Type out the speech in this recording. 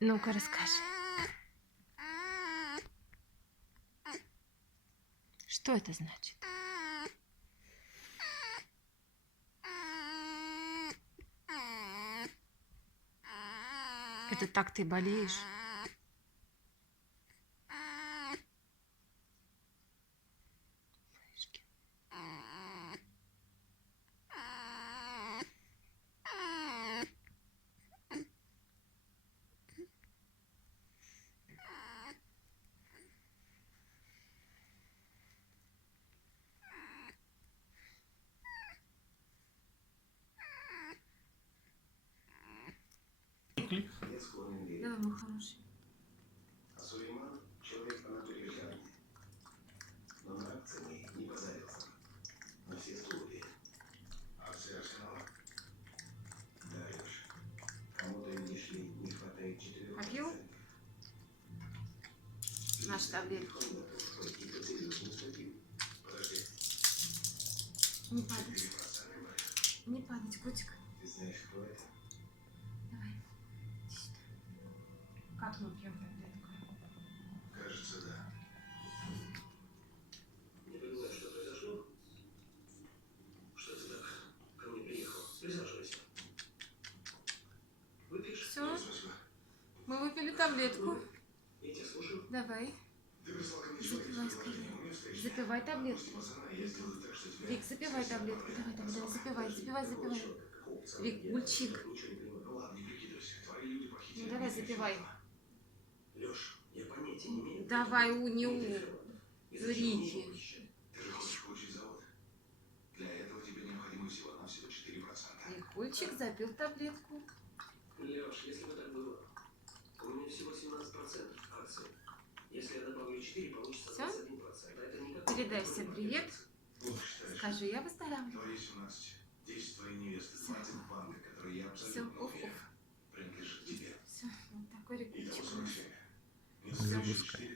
Ну-ка, расскажи. Что это значит? Это так ты болеешь? Мышки. Давай, мой хороший. А Сулейман — человек по натуре либеральный. Но на акции мы не позарился. На все стулья. Акции Арсенала? Да, Леш. Кому-то, видишь ли, не хватает 4%. Попил? Наш таблетку. Подожди. Не падать. 4% говорят. Не падать, котик. Ты знаешь, кто это? Давай. Иди сюда. Как мы пьем таблетку? Кажется, да. Не понимаю, что произошло. Что ты так ко мне приехал? Присаживайся. Выпьешь? Все, Спасибо. мы выпили таблетку. Я тебя слушаю. Давай. Ты прислал ко мне человека Запивай с скорее. предложением. У меня встреча. Запивай таблетку. Пацана, я сделаю так, что тебя... Вик, запивай таблетку. Давай, давай, давай, запивай, запивай, запивай. Вик, мульчик. Ну ладно, не прикидывайся. Твои люди похитили. Ну давай, запивай. Леш, я понятия не имею. Давай, не Рики. Ты же хочешь получить завод. Для этого тебе необходимо всего-навсего 4%. Викульчик запил таблетку. Леш, если бы так было, у меня всего 17% акций. Если я добавлю 4, получится Всё? 21%. Это никак... Передай всем привет. Плохо считаешь. Скажи, я выздоравливаю. Твои 17, 10 твоей невесты, 20 банка, которые я Все, абсолютно уф, уверен, уф. принадлежит тебе. Все, вот такой Итого Рикульчик у нас. 47. Не запускай.